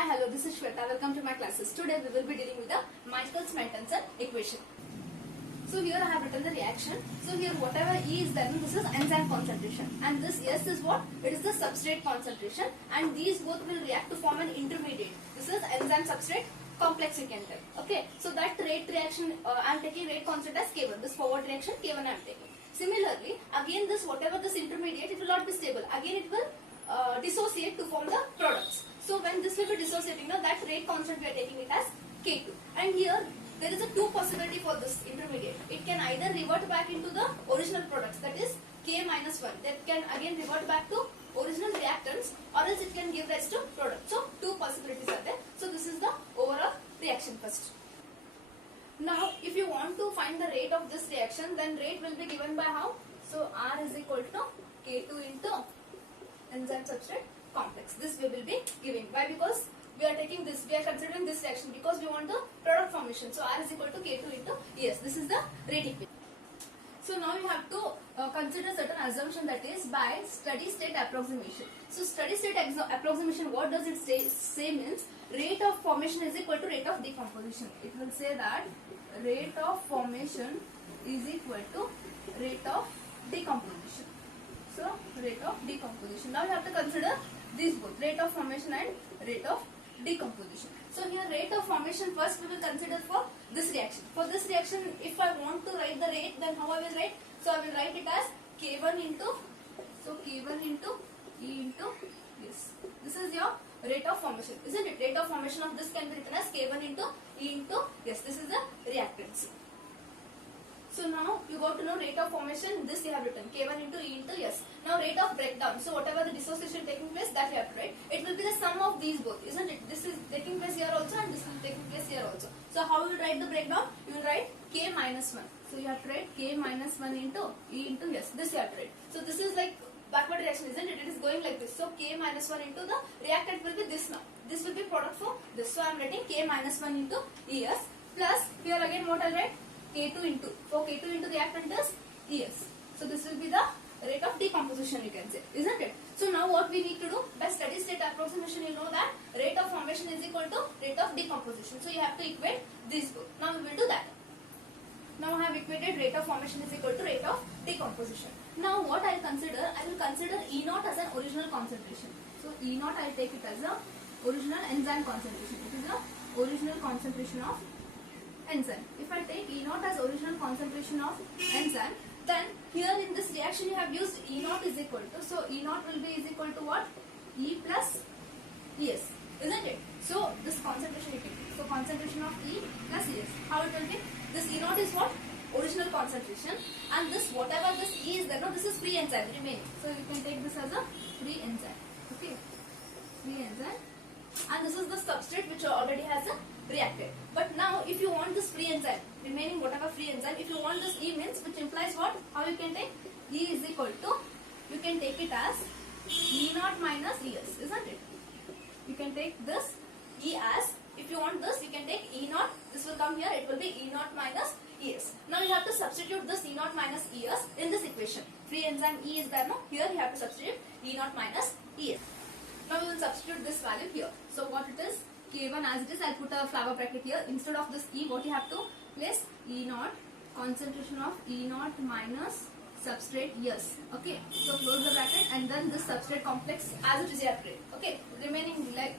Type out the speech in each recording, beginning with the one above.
Hi, hello, this is Shweta. Welcome to my classes. Today we will be dealing with the Michaelis-Menten equation. So here I have written the reaction. So here whatever E is there, this is enzyme concentration. And this S is what? It is the substrate concentration. And these both will react to form an intermediate. This is enzyme substrate complex you can tell. Okay. So that rate reaction, I am taking rate constant as K1. This forward reaction K1 I am taking. Similarly, again this whatever this intermediate, it will not be stable. Again it will dissociate to form the products. So when this will be dissociating, now that rate constant we are taking it as K2. And here there is a two possibility for this intermediate. It can either revert back into the original products, that is K minus 1. That can again revert back to original reactants, or else it can give rise to product. So two possibilities are there. So this is the overall reaction first. Now if you want to find the rate of this reaction, then rate will be given by how? So R is equal to K2 into enzyme substrate complex. This we will be giving. Why? Because we are taking this, we are considering this reaction because we want the product formation. So R is equal to K2 into ES. This is the rate equation. So now you have to consider certain assumption, that is by steady state approximation. So steady state approximation, what does it say means rate of formation is equal to rate of decomposition. It will say that rate of formation is equal to rate of decomposition. So rate of decomposition. Now you have to consider these both, rate of formation and rate of decomposition. So here rate of formation first we will consider for this reaction. For this reaction, if I want to write the rate, then how I will write? So I will write it as K1 into, so K1 into E into this. This is your rate of formation, isn't it? Rate of formation of this can be written as K1 into E into yes. This is the reactancy. So now you got to know rate of formation, this you have written K1 into E into S. Now rate of breakdown, so whatever the dissociation taking place, that you have to write. It will be the sum of these both, isn't it? This is taking place here also and this will taking place here also. So how you will write the breakdown? You will write K minus 1. So you have to write K minus 1 into E into S. This you have to write. So this is like backward reaction, isn't it? It is going like this. So K minus 1 into the reactant will be this now. This will be product for this. So I am writing K minus 1 into ES plus here again what I will write? K2 into, for K2 into reactant is ES. So this will be the rate of decomposition you can say, isn't it? So now what we need to do, by steady state approximation you know that rate of formation is equal to rate of decomposition. So you have to equate these both. Now we will do that. Now I have equated rate of formation is equal to rate of decomposition. Now what I will consider E naught as an original concentration. So E naught I will take it as a original enzyme concentration. It is the original concentration of enzyme. If I take E naught as original concentration of enzyme, then here in this reaction you have used E naught is equal to, so E naught will be is equal to what? E plus ES, isn't it? So this concentration you take. So concentration of E plus ES. How it will be? This E naught is what? Original concentration, and this whatever this E is there, no, this is free enzyme remaining. So you can take this as a free enzyme. Okay, free enzyme, and this is the substrate which already has a reacted. But now if you want this free enzyme, remaining whatever free enzyme, if you want this E means, which implies what? How you can take? E is equal to, you can take it as E naught minus ES, isn't it? You can take this E as, if you want this, you can take E naught, this will come here, it will be E naught minus ES. Now you have to substitute this E naught minus ES in this equation. Free enzyme E is there, no? Here you have to substitute E naught minus ES. Now we will substitute this value here. So what it is? K1 as it is, I'll put a flower bracket here. Instead of this E, what you have to place? E naught, concentration of E naught minus substrate yes. Okay, so close the bracket and then this substrate complex as it is you have to write. Okay, remaining like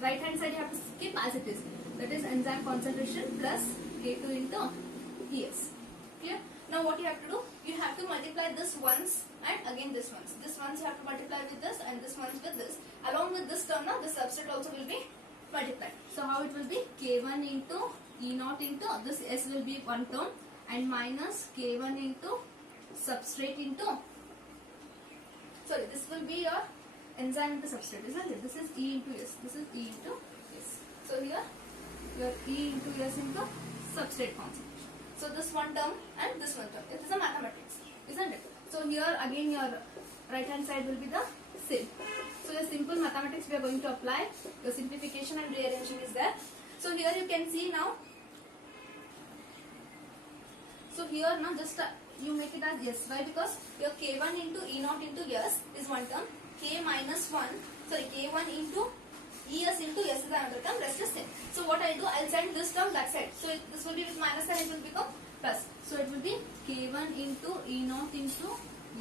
right hand side you have to skip as it is. That is enzyme concentration plus K2 into ES. Clear? Now what you have to do? You have to multiply this once and again this once. This once you have to multiply with this and this once with this. Along with this term now, the substrate also will be multiplied. So how it will be? K1 into E naught into this S will be one term and minus K1 into substrate into, sorry, this will be your enzyme into substrate, isn't it? This is E into S. This is E into S. So here your E into S into substrate concentration. So this one term and this one term. It is a mathematics, isn't it? So here again your right hand side will be the same. So the simple mathematics we are going to apply. The simplification and rearranging is there. So here you can see now. So here now just you make it as S. Why? Because your K1 into E naught into S is one term. K minus 1, sorry, K1 into ES into S is another what I'll do, I'll send this term that side. So this will be with minus and it will become plus. So it will be K1 into E0 into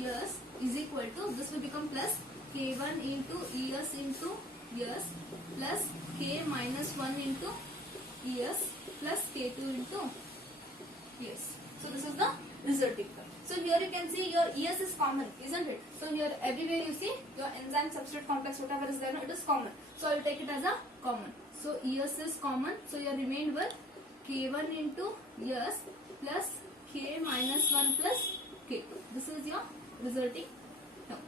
S is equal to, this will become plus K1 into ES into S plus K minus 1 into ES plus K2 into ES. So this is the resulting term. So here you can see your ES is common, isn't it? So here everywhere you see your enzyme substrate complex, whatever is there, it is common. So I will take it as a common. So ES is common. So you remained with K1 into ES plus K minus 1 plus K2. This is your resulting term.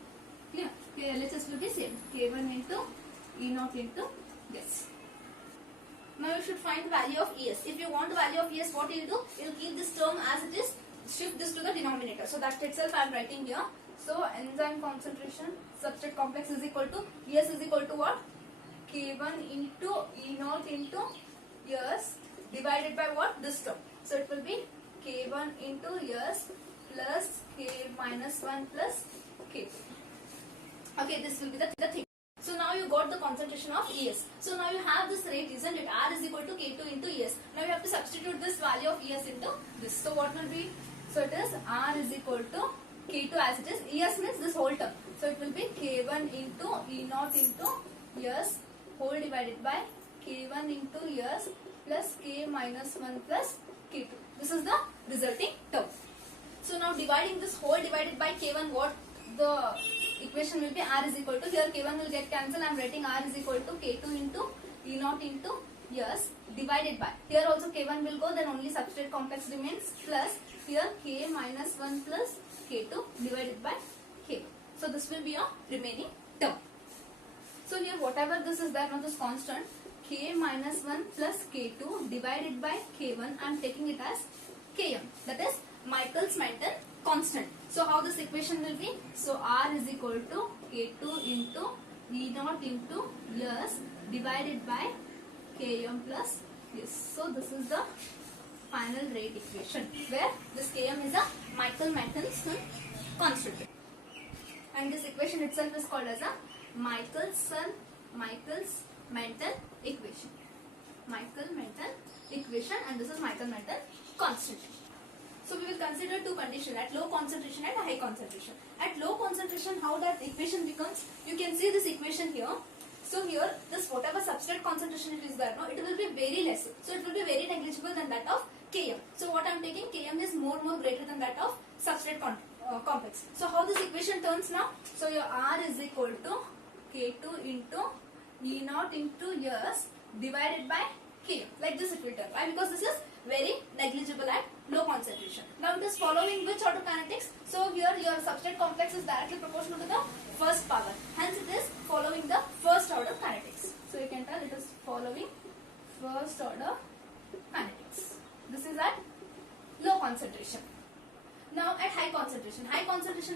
Clear? Here LHS will be same. K1 into E0 into S. Now you should find the value of ES. If you want the value of ES, what you will do? You will keep this term as it is. Shift this to the denominator. So that itself I am writing here. So enzyme concentration substrate complex is equal to ES is equal to what? K1 into E0 into S divided by what? This term. So it will be K1 into S plus K minus 1 plus K. Okay, this will be the thing. So now you got the concentration of ES. So now you have this rate, isn't it? R is equal to K2 into ES. Now you have to substitute this value of ES into this. So what will be? So it is R is equal to K2 as it is. ES means this whole term. So it will be K1 into E0 into S whole divided by K1 into S plus K minus 1 plus K2. This is the resulting term. So now dividing this whole divided by K1, what the equation will be? R is equal to, here K1 will get cancelled. I am writing R is equal to K2 into E0 into S divided by, here also K1 will go, then only substrate complex remains, plus here K minus 1 plus K2 divided by K. So this will be your remaining term. So here whatever this is there, now this constant K minus 1 plus K2 divided by K1, I am taking it as Km, that is Michaelis-Menten constant. So how this equation will be? So R is equal to K2 into E0 into S divided by Km plus S. So this is the final rate equation where this Km is a Michaelis-Menten constant. And this equation itself is called as a Michaelis-Menten equation. Michaelis-Menten equation, and this is Michaelis-Menten constant. So we will consider two conditions, at low concentration and high concentration. At low concentration, how that equation becomes? You can see this equation here. So here, this whatever substrate concentration it is there, no, it will be very less. So it will be very negligible than that of Km. So what I am taking, Km is more greater than that of substrate complex. So how this equation turns now? So your R is equal to K2 into E0 into S divided by Km. Like this it will turn. Why? Because this is very negligible at low concentration. Now it is following which order kinetics? So here your substrate complex is directly proportional to the first power. Hence it is following the first order kinetics. So you can tell it is following first order kinetics. This is at low concentration. Now at high concentration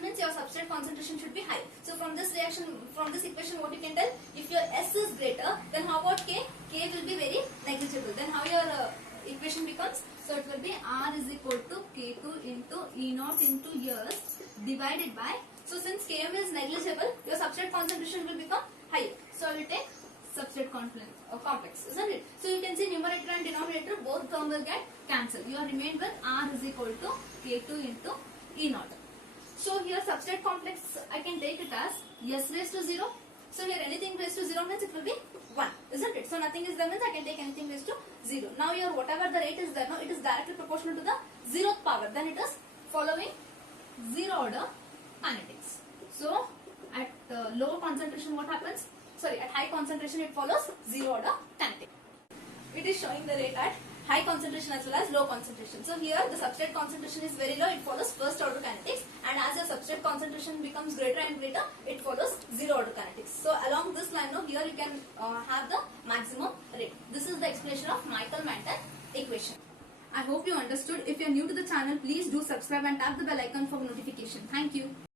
means your substrate concentration should be high. So from this reaction, from this equation, what you can tell? If your S is greater, then how about K? K will be very negligible. Then how your equation becomes? So it will be R is equal to K2 into E0 into S divided by, so since Km is negligible, your substrate concentration will become higher. So I will take substrate complex, isn't it? So you can see numerator and denominator both terms will get cancelled. You are remained with R is equal to K2 into E0. So here substrate complex I can take it as S raised to 0. So here anything raised to 0 means it will be 1, isn't it? So nothing is there means I can take anything raised to 0. Now here whatever the rate is there, no, it is directly proportional to the 0th power. Then it is following 0 order kinetics. So at low concentration what happens? Sorry, at high concentration it follows 0 order kinetics. It is showing the rate at high concentration as well as low concentration. So here the substrate concentration is very low, it follows first order kinetics, and as your substrate concentration becomes greater and greater, it follows 0 order kinetics. So along this line, now here you can have the maximum rate. This is the explanation of Michaelis-Menten equation. I hope you understood. If you are new to the channel, please do subscribe and tap the bell icon for notification. Thank you.